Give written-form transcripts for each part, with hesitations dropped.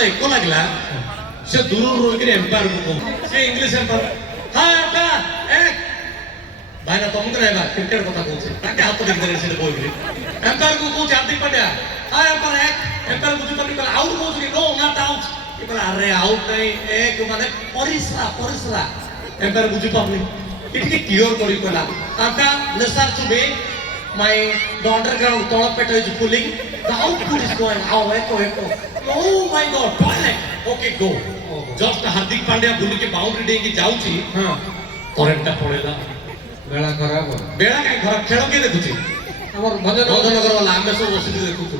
ଯେତେବେଳେ ଏକ ଲାଗିଲା ସେ ଦୂରରୁ ରହିକି ଏମ୍ପାୟାର କୁ କହୁ ସେ ଇଂଲିଶ ଏମ୍ପାୟାର ହଁ ଏମ୍ପାୟାର ଭାଇନା ତମକୁ ରହିବା କ୍ରିକେଟ କଥା କହୁଛି ତାକେ ହାତ ଦେଖିଦେଲେ ସେଠି କହିକି ଏମ୍ପାୟାର କୁ କହୁଛି ହାର୍ଦ୍ଦିକ ପାଣ୍ଡ୍ୟା ହଁ ଏମ୍ପାୟାର ଏମ୍ପାୟାର ବୁଝିପାରୁନି କହିଲା ଆଉଟ କହୁଛି ନୋ ନଟ୍ ଆଉଟ କହିଲା ଆରେ ଆଉଟ ନାହିଁ ଏକ ମାନେ ପରିସ୍ରା ପରିସ୍ରା ଏମ୍ପାୟାର ବୁଝିପାରୁନି ଟିକେ କ୍ଲିୟର କରି କହିଲା ଆକା ଲିସନ୍ ଟୁ ମି my the underground toilet is pulling the output is going out echo oh my god toilet okay go just Hardik Pandya बुली के बाउंड्री डे की जाउची हां करंट टा पड़ेला बेला खराब बेला काय खराब खेल के देखुची हमर भजनगर वाला आमे सब बसी देखुछु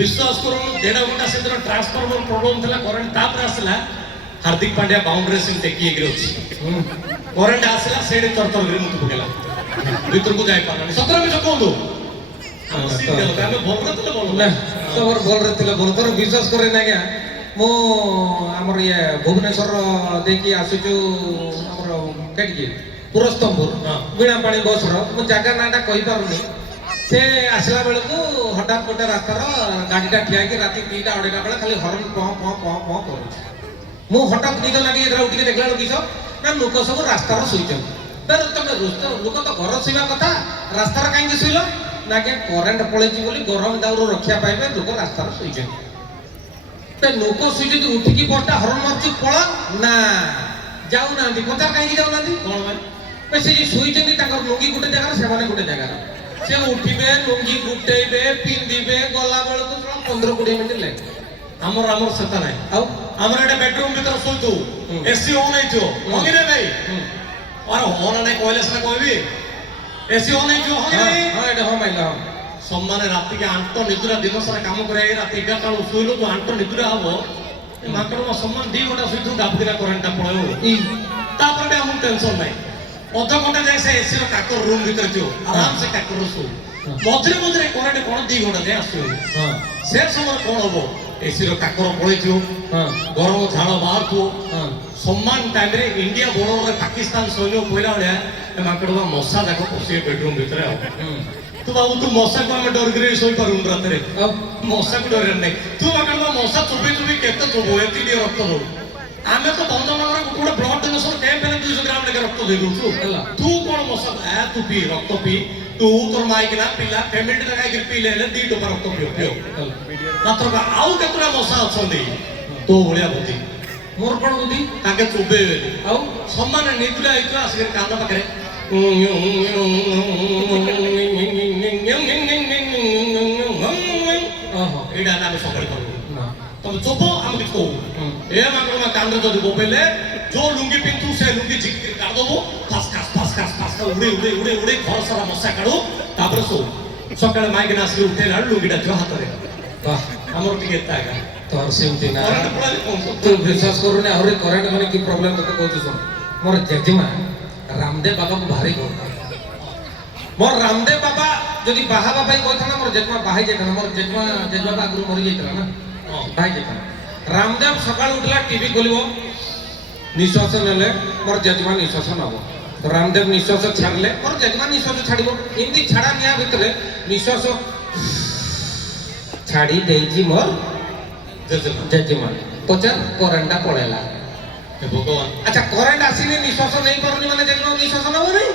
विश्वास करू 1.5 घंटा से ट्रांसफार्मर प्रॉब्लम थला करंट तापर आसला हार्दिक पांड्या बाउंड्री सिम टेकी एग्री अछि करंट आसला सेड तरतर गिरी मुत पकेला भीतर को जाय पारनी 17 में कोंदो ଆମେ ଭଲ ଥିଲେ ଭଲ ନା ତମର ଭଲ ଥିଲେ ଭଲ ତୋର ବିଶ୍ୱାସ करे ନା ଆଜ୍ଞା ମୁଁ ଆମର ଇଏ ଭୁବନେଶ୍ୱର ଦେଇକି ଆସୁଛୁ ଆମର କେଟିକି ପୁରସ୍ତମପୁର ବୀଣା ପାଣି ବସର ମୁଁ ଜାଗା ନାଁଟା କହିପାରୁନି ସେ ଆସିଲା ବେଳକୁ ହଠାତ୍ ଗୋଟେ ରାସ୍ତାର ଗାଡ଼ିଟା ଠିଆ ହେଇକି ରାତି 2ଟା 2:30 ବେଳେ ଖାଲି ହର୍ନ ପଁ ପଁ ପଁ ପଁ କରୁଛି ମୁଁ ହଠାତ୍ ନିଦ ଲାଗି ଏଥର ଉଠିକି ଦେଖିଲା ବେଳକୁ କିସ ନା ଲୋକ ସବୁ ରାସ୍ତାର ଶୋଇଛନ୍ତି ତମେ ଲୋକ ତ ଘର ଶୋଇବା କଥା ରାସ୍ତାର କାହିଁକି ଶୋଇଲ ନା କି କରେଣ୍ଟ ପଳେଇଛି ବୋଲି ଗରମ ଦାଉରୁ ରକ୍ଷା ପାଇବେ ଲୋକ ରାସ୍ତାରେ ଶୋଇଛନ୍ତି ଲୋକ ଶୋଇଛନ୍ତି ଉଠିକି ବସଟା ହରଣ ମାରୁଛି ପଳା ନା ଯାଉନାହାନ୍ତି ପଚାର କାହିଁକି ଯାଉନାହାନ୍ତି କଣ ପାଇଁ ସେ ଯେ ଶୋଇଛନ୍ତି ତାଙ୍କର ଲୁଙ୍ଗି ଗୋଟେ ଜାଗାରେ ସେମାନେ ଗୋଟେ ଜାଗାରେ ସେ ଉଠିବେ ଲୁଙ୍ଗି ଗୁଟେଇବେ ପିନ୍ଧିବେ ଗଲା ବେଳକୁ 15-20 ମିନିଟ୍ ଲାଗେ ଆମର ସେଟା ନାହିଁ ଆଉ ଆମର ଏଟା ବେଡରୁମ ଭିତରେ ଶୋଇଛୁ ଏସି ଅନ୍ ହେଇଥିବ ହଙ୍ଗି ରେ ଭାଇ अरे होना नहीं कोयले से कोई ऐसी हो नहीं जो हो नहीं हां एटा हो माइला सम्मान रात के आंटो निद्रा दिन सारा काम करे रात 11 टा सोइलो तो आंटो निद्रा हबो माकर म सम्मान 2 घंटा सोइथु दाबदिरा करंट पळयो तापर बे हम टेंशन नहीं अध घंटा जाय से एसी रो काकर रूम भीतर जो आराम से काकर सो मधुरे मधुरे करंट कोन 2 घंटा जाय आसो हां से समय कोन हबो एसी रो काकर पळेथियो हां गरम झाळ बाहरथु हां सम्मान टाइम रे इंडिया बॉर्डर रे पाकिस्तान सैन्य कोइला बळ्या ए माकड़वा मौसा जाको पसे बेडरूम भीतर आ तू बाबू तू मौसा को हम डर गिरे सोई पारुन रात रे अब मौसा को डर नहीं तू माकड़वा मौसा चुबी चुबी केते चुबो एति दे रक्त रो आमे तो भंजनगर गोटे ब्लड डोनेशन कैंप में 200 ग्राम लेके रक्त दे दउछु तू कोन मौसा आ तू पी रक्त पी तू तोर माइक ना पिला फैमिली टा काई पी ले 2 टोपा रक्त पियो मात्र आउ केतरा मौसा अछंदी तो भलिया बुद्धि मोर कोन बुद्धि ताके चुबे आउ सम्मान निद्रा आइतरा आसे कांदा पाखरे एडा नाम सकाळ करू तब चुप हम देखो ए माकड़मा कांद्र जदि बोपेले जो लुंगी पिंतु से लुंगी जिक काट दबो फास फास उड़े उड़े उड़े उड़े घर सारा मसा काढो तापर सो सकाळ माइक नास उठेला लुंगीटा जो हाथ रे वाह हमर टिके तागा तोर सेमती ना तू विश्वास करू ना हरे करंट माने की प्रॉब्लम तते कहू सुन मोर जेजेमा रामदेव बाबा को भारी गो मोर रामदेव बाबा जदी बाहा बाबा कहथना मोर जेजेमा बाहाई जेथना मोर जेजेमा आगु मरि जेथना ना बाहाई जेथना रामदेव सकाळ उठला टीवी खोलिबो निश्वास नेले मोर जेजेमा निश्वास नबो रामदेव निश्वास छाड़ले मोर जेजेमा निश्वास छाड़िबो हिंदी छाड़ा निया भितरे निश्वास छाड़ी देजी मोर जेजेमा पचार करंटा पड़ेला भगवान अच्छा करंट आसीनी निश्वास नहीं पारुनी माने जेजेमा निश्वास नबो नहीं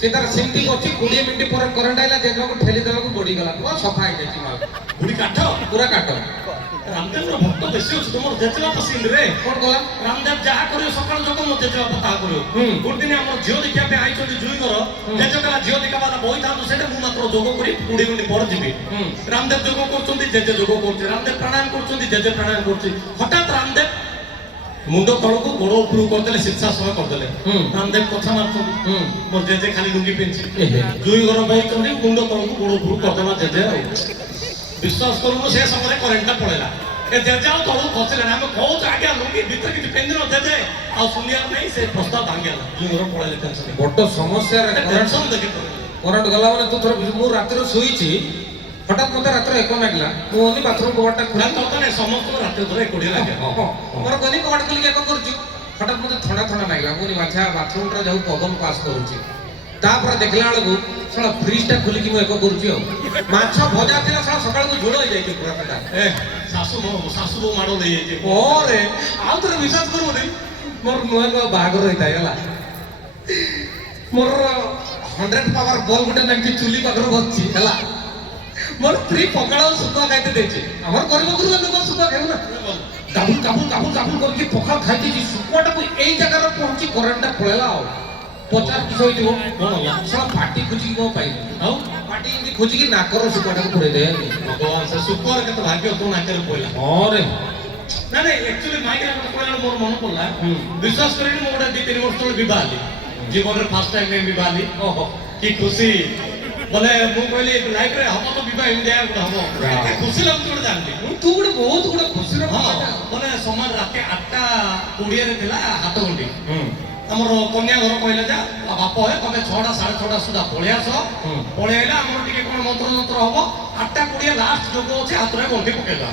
से तार सिम्पी अछि 20 मिनिट पर करंट आइला जेजेमा को ठेली देला को बॉडी गला पूरा सफा है जेजेमा बुडी काटो पूरा काटो रामदेव रो भक्त बेसी अछि तुमर जेजेमा पसंद रे कोन गला रामदेव जहा करियो सकाळ जको म जेजेमा पता करियो गुड दिन हमर जियो देखिया पे आइ छथि जुई कर जेजेमा जियो देखा बाला बोई थांतो सेटे मु मात्र जोगो करी 20 मिनिट पर जिबी रामदेव जोगो करछन्ती जेजे जोगो करछ रामदेव प्राणायाम करछन्ती जेजे प्राणायाम करछ हठात रामदेव मुंडो तळको गोड़ उपरु करदेले शीर्षासन करदेले रामदेव कथा मारछन मोर जेजे खाली लुंगी पिनछि जुई घर बोई छथि मुंडो तळको गोड़ उपरु करदेला जेजे विश्वास करू से समय करंट पड़ेला ए जेजे तो खसले हम बहुत आगे लुंगी भीतर किछ पेंदिनो जेजे आ सुनिया नहीं से प्रस्ताव भांगेला जुई घर पड़ेले टेंशन बड़ समस्या रे टेंशन देखि करंट गला माने तू थोर मु रात रे सोईची हठात मते रात रे 1 लागला मु ओनी बाथरूम कबाटा खुला तो तने समस्त रात रे 1 लागे मोर गनी कबाट खुली के करछु हठात मते ठंडा ठंडा लागला मु माछा बाथरूम रे जाऊ पवन पास करूची ତାପରେ ଦେଖିଲା ବେଳକୁ ଶଳା ଫ୍ରିଜଟା ଖୋଲିକି ମୁଁ ଏକ କରୁଛି ଆଉ ମାଛ ଭଜା ଥିଲା ଶଳା ସକାଳକୁ ଝୋଳ ହେଇଯାଇଛି ପୁରା ସେଟା ଏ ଶାଶୁ ବୋଉ ମାଡ଼ ଦେଇଯାଇଛି। ପରେ ଆଉ ଥରେ ବିଶ୍ୱାସ କରିବୁନି ମୋର ନୂଆ ନୂଆ ବାହାଘର ହେଇଥାଏ ହେଲା ମୋର 100 ପାୱାର ବଲ୍ ଗୋଟେ ନାକି ଚୁଲି ପାଖରେ ବସିଛି ହେଲା ମୋର ସ୍ତ୍ରୀ ପଖାଳ ଆଉ ଶୁଖୁଆ ଖାଇତେ ଦେଇଛି ଆମର ଗରିବ ଗୁରୁବା ଲୋକ ଶୁଖୁଆ ଖାଇବୁ ନା କାବୁଲ କାବୁଲ କାବୁଲ କାବୁଲ କରିକି ପଖାଳ ଖାଇଦେଇଛି ଶୁଖୁଆଟାକୁ ଏଇ ଜାଗାରେ ପହଞ୍ଚି କରେଣ୍ଟଟା ପଳେଇଲା ଆଉ 50 କିସ ହେଇଥିବ କଣ ହେଲା? ଶଳା ପାଟି ଖୋଜିକି କଣ ପାଇଲି ଆଉ ପାଟି ଏମିତି ଖୋଜିକି ନାକର ଶୁଖୁଆଟାକୁ ପୁରେଇ ଦେଇ ଭଗବାନ ସେ ଶୁକ୍ରବାର କେତେ ଭାଗ୍ୟ ତୋ ନାକରେ ପଇଲା। ହଁ ରେ ନା ନାଇଁ ଆକ୍ଚୁଆଲି ମାଇକିନା କଥା କହିଲା ମୋର ମନେ ପଡିଲା। ବିଶ୍ୱାସ କରିନି ମୁଁ ଗୋଟେ 2-3 ବର୍ଷ ତଳେ ବିବାହ ହେଲି ଜୀବନରେ ଫାର୍ଷ୍ଟ ଟାଇମ୍ ପାଇଁ ବିବାହ ହେଲି। ଓହୋ କି ଖୁସି ବୋଲେ ମୁଁ କହିଲି ଲାଇଫରେ ହବ ତ ବିବାହ ଏମିତି ଗୋଟେ ହବ କେତେ ଖୁସି ଲାଗୁଛି ଗୋଟେ ଜାଣିଲି। ତୁ ଗୋଟେ ବହୁତ ଗୋଟେ ଖୁସିର ହଁ କଥାଟା। ବୋଲେ ସମାନ ରାତି 8:20 ଥିଲା ହାତ ଗଣ୍ଡି ହୁଁ ଆମର କନ୍ୟା ଘର କହିଲେ ଯା ବାପ ହେ ତମେ 6ଟା 6:30 ସୁଦ୍ଧା ପଳେଇ ଆସ। ପଳେଇ ଆଇଲେ ଆମର ଟିକେ କଣ ମନ୍ତ୍ର ହବ 8:20 ଲାଷ୍ଟ ଯୋଗ ଅଛି ହାତରେ ଗଣ୍ଠି ପକେଇବା।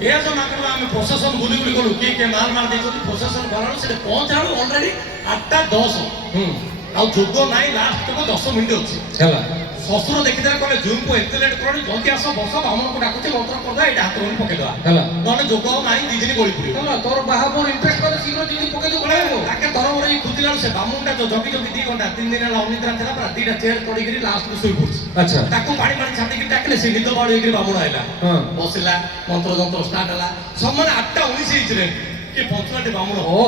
ଏ ଯୋଉ ନାକରୁ ଆମେ ପ୍ରଶାସନ ବୁଲି ବୁଲି ଗଲୁ କିଏ ମାଲ ଦେଇଛନ୍ତି ପ୍ରଶାସନ ଗଲାବେଳୁ ସେଠି ପହଞ୍ଚିଲା ବେଳୁ ଅଲରେଡି 8:10 ଆଉ ଯୋଗ ନାହିଁ ଲାଷ୍ଟ ଯୋଗ 10 ମିନିଟ୍ ଅଛି। ହେଲା ଶ୍ୱଶୁର ଦେଖିଦେଲେ କହିଲେ ଜୁମ୍କୁ ଏତେ ଲେଟ୍ କରନି ଜଲ୍ଦି ଆସ ବସ ବାମଣକୁ ଡାକୁଛି ମନ୍ତ୍ର କରିଦେବା ଏଇଟା ହାତ ଗଣ୍ଠି ପକେଇଦେବା ହେଲା ନହେଲେ ଯୋଗ ଆଉ ନାହିଁ 2 ଦିନ ଗଳି ପଡିବ। ହେଲା ତୋର ବାହା ମୋର ଇଣ୍ଟରେଷ୍ଟ କଲେ ଶୀଘ୍ର ଯିବି ପକେଇ ଦଉ ତାକେ ତରବର ହେଇ ଖୁସିଲା ବେଳୁ ସେ ବାମୁଣଟା ଯୋଉ ଜଗି 2 ଘଣ୍ଟା 3 ଦିନ ହେଲା ଅନିଦ୍ରା ଥିଲା ପୁରା 2ଟା ଚେୟାର ଚଢିକିରି ଲାଷ୍ଟକୁ ଶୋଇ ପଡୁଛି। ଆଚ୍ଛା ତାକୁ ପାଣି ଛାଟିକି ଡାକିଲେ ସେ ନିଦ ବାଳୁ ହେଇକିରି ବାମୁଣ ଆଇଲା ହଁ ବସିଲା ମନ୍ତ୍ର ଯନ୍ତ୍ର ଷ୍ଟାର୍ଟ ହେଲା ସମାନ 8:19 ହେଇଥିଲେ କି ପଞ୍ଚୁଆଟି ବାମୁଣ ଓ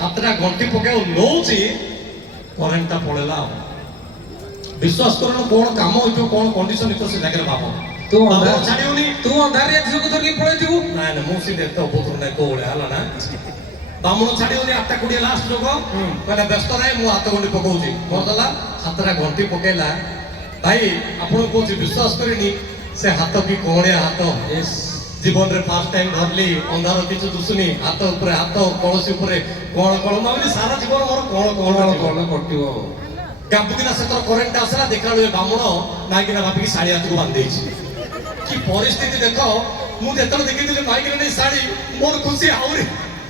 ହାତଟା ଗଣ୍ଠି ପକେଇ ନଉଛି କରେଣ୍ଟଟା ପଳେଇଲା ଆଉ ବିଶ୍ୱାସ କରନ କଣ କାମ ହେଇଥିବ କଣ କଣ୍ଡିସନ ହେଇଥିବ ସେ ଜାଗାରେ ଭାବ ତୁ ବାମୁଣ ଛାଡିବନି। ତୁ ଅନ୍ଧାରିଆ ଝିଅକୁ ଧରିକି ପଳେଇଥିବୁ ନାଇଁ ନାଇଁ ମୁଁ ସେଠି ଏତେ ଅପୋତ୍ର ନାହିଁ କୋଉ ଭଳିଆ ହେଲା ନା ବାମୁଣ ଛାଡିବନି 8:20 ଲାଷ୍ଟ ଯୋଗ କହିଲା ବ୍ୟସ୍ତ ନାହିଁ ମୁଁ ହାତ ଗଣ୍ଠି ପକଉଛି କରିଦେଲା ହାତଟା ଗଣ୍ଠି ପକେଇଲା ଭାଇ ଆପଣଙ୍କୁ କହୁଛି ବିଶ୍ୱାସ କରିନି ସେ ହାତ କି କଅଣିଆ ହାତ ଜୀବନରେ ଫାର୍ଷ୍ଟ ଟାଇମ୍ ଧରିଲି ଅନ୍ଧାର କିଛି ଦୁଶୁନି ହାତ ଉପରେ ହାତ କଳସୀ ଉପରେ କଣ କଣ ଭାବିଲି ସାରା ଜୀବନ ମୋର କଣ କଣ କଣ କଟିବ ଗାବୁକିନା ସେଥର କରେଣ୍ଟ ଆସିଲା ଦେଖିଲା ବେଳୁ ବାମୁଣ ମାଇକିନା ଭାବିକି ଶାଢୀ ହାତକୁ ବାନ୍ଧି ଦେଇଛି। କି ପରିସ୍ଥିତି ଦେଖ ମୁଁ ଯେତେବେଳେ ଦେଖିଥିଲି ମାଇକିନା ନେଇ ଶାଢୀ ମୋର ଖୁସି ଆହୁରି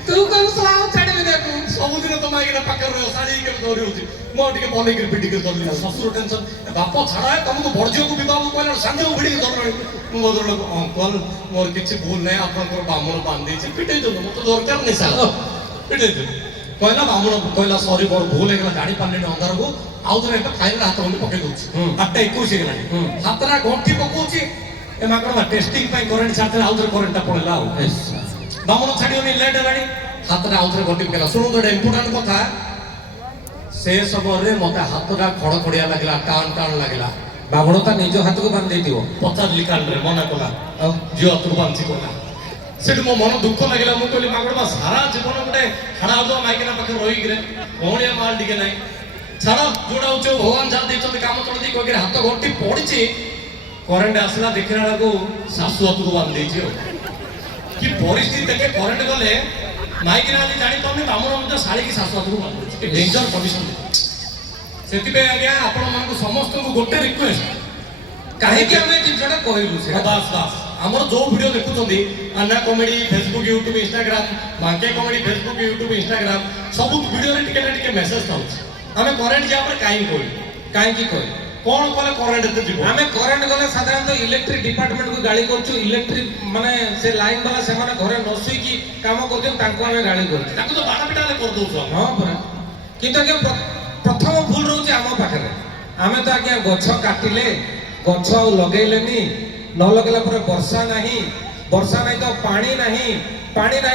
ତୁ କଣ ଆଉ ଛାଡ଼ିବି ଦେଖୁ ସବୁଦିନ ତ ମାଇକିନା ପାଖରେ ରହିବ ଶାଢୀ କେବେ ଧରି ହଉଛି ମୁଁ ଟିକେ ବନେଇକିରି ପିଟିକିରି ଧରିଲି ଶ୍ୱଶୁର ଟେନସନ ବାପ ଛାଡ ତମକୁ ବଡ ଝିଅକୁ ବିବାହ କହିଲା ସାଙ୍ଗକୁ ଭିଡ଼ିକି ଧରିଲାଣି ମୁଁ ବଦଳକୁ ଅଙ୍କଲ ମୋର କିଛି ଭୁଲ ନାହିଁ ଆପଣଙ୍କର ବାମୁଣ ବାନ୍ଧି ଦେଇଛି ପିଟେଇ ଦେବୁ ମତେ ଦରକାର ନାହିଁ ସାର ପିଟେଇ ଦେବୁ କହିଲା ବାମୁଣ କହିଲା ସରି ମୋର ଭୁଲ ହେଇଗଲା ଜାଣି ପାରିଲିନି ଅନ୍ଧାରକୁ ଆଉ ଥରେ ଏବେ ଖାଇଲେ ହାତ ଗଣ୍ଠି ପକେଇ ଦଉଛି 8:21 ହେଇଗଲାଣି ହାତଟା ଗଣ୍ଠି ପକଉଛି ଏ ମାଙ୍କଡ ଟେଷ୍ଟିଂ ପାଇଁ କରେଣ୍ଟ ଛାଡ଼ିଥିଲେ ଆଉ ଥରେ କରେଣ୍ଟଟା ପଳେଇଲା ଆଉ ବାମୁଣ ଛାଡିବନି ଲେଟ୍ ହେଲାଣି ହାତଟା ଆଉ ଥରେ ଗଣ୍ଠି ପକେଇଲା ଶୁଣନ୍ତୁ ଗୋଟେ ଇମ୍ପୋର୍ଟାଣ୍ଟ କଥା ସେ ସମୟରେ ମତେ ହାତଟା ଖଡଖଡିଆ ଲାଗିଲା ଟାଣ ଟାଣ ଲାଗିଲା ବାମୁଣ ତା ନିଜ ହାତକୁ ବାନ୍ଧି ଦେଇଥିବ ପଚାରିଲି କାନରେ ମନା କଲା ଝିଅ ହାତକୁ ବାନ୍ଧି କଲା ସେଠି ମୋ ମନ ଦୁଃଖ ଲାଗିଲା ମୁଁ କହିଲି ମାଙ୍କଡ ମା ସାରା ଜୀବନ ଗୋଟେ ହାଡ଼ା ହାଉଆ ମାଇକିନା ପାଖରେ ରହିକିରେ କଅଣିଆ ମାଲ ଟିକେ ନାହିଁ ଛାଡ ଯୋଉଟା ହଉଛି ଭଗବାନ ଯାହା ଦେଇଛନ୍ତି କାମ ଚଳେଇ କହିକିରି ହାତ ଗଣ୍ଠି ପଡିଛି କରେଣ୍ଟ ଆସିଲା ଦେଖିଲା ବେଳକୁ ଶାଶୁ ହାତକୁ ବାନ୍ଧି ଦେଇଛି ଆଉ କି ପରିସ୍ଥିତି ଦେଖେ କରେଣ୍ଟ ଗଲେ ମାଇକିନା ଆଜି ଜାଣିପାରୁନି ବାମୁଣ ମଧ୍ୟ ଶାଢୀକି ଶାଶୁ ହାତକୁ ବାନ୍ଧି ଦେଇଛି ଡେଞ୍ଜର କଣ୍ଡିସନ ସେଥିପାଇଁ ଆଜ୍ଞା ଆପଣମାନଙ୍କୁ ସମସ୍ତଙ୍କୁ ଗୋଟେ ରିକ୍ୱେଷ୍ଟ କାହିଁକି ଆମେ ଜିନିଷଟା କହିଲୁ ସେ ବାସ୍ ବାସ୍ ଆମର ଯୋଉ ଭିଡିଓ ଦେଖୁଛନ୍ତି ଆନ୍ନା କମେଡି ଫେସବୁକ୍ ୟୁଟ୍ୟୁବ ଇନଷ୍ଟାଗ୍ରାମ ମାଙ୍କେ କମେଡି ଫେସବୁକ୍ ୟୁଟ୍ୟୁବ ଇନଷ୍ଟାଗ୍ରାମ ସବୁ ଭିଡିଓରେ ଟିକେ ନା ଟିକେ ମେସେଜ ଥାଉଛି ଆମେ କରେଣ୍ଟ ଯିବା ପରେ କାହିଁକି କହିଲୁ କାହିଁକି କହିଲୁ କଣ କଲେ କରେଣ୍ଟ ଏତେ ଯିବ ଆମେ କରେଣ୍ଟ ଗଲେ ସାଧାରଣତଃ ଇଲେକ୍ଟ୍ରିକ ଡିପାର୍ଟମେଣ୍ଟକୁ ଗାଳି କରୁଛୁ ଇଲେକ୍ଟ୍ରିକ ମାନେ ସେ ଲାଇନ ବାଲା ସେମାନେ ଘରେ ନ ଶୋଇକି କାମ କରୁଛନ୍ତି ତାଙ୍କୁ ଆମେ ଗାଳି କରୁଛୁ ତାକୁ ତ ବାଟା ପିଟାରେ କରିଦଉଛୁ ଆମେ ହଁ ପରା କିନ୍ତୁ ଆଜ୍ଞା ପ୍ରଥମ ଭୁଲ ରହୁଛି ଆମ ପାଖରେ ଆମେ ତ ଆଜ୍ଞା ଗଛ କାଟିଲେ ଗଛ ଆଉ ଲଗେଇଲେନି ନ ଲଗେଇଲା ପରେ ବର୍ଷା ନାହିଁ ତ ପାଣି ନାହିଁ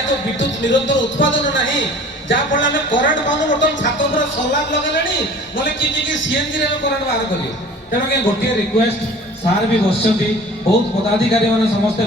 ତ ବିଦ୍ୟୁତ ନିରନ୍ତର ଉତ୍ପାଦନ ନାହିଁ ଯାହାଫଳରେ ଆମେ କରେଣ୍ଟ ପାଉନୁ ବର୍ତ୍ତମାନ ଛାତ ଉପରେ ସୋଲାର ଲଗେଇଲେଣି ନହେଲେ କିଏ ସିଏନଜିରେ ଆମେ କରେଣ୍ଟ ବାହାର କରିବେ ତେଣୁ ଆଜ୍ଞା ଗୋଟିଏ ରିକ୍ୱେଷ୍ଟ ସାର୍ ବି ବସିଛନ୍ତି ବହୁତ ପଦାଧିକାରୀ ମାନେ ସମସ୍ତେ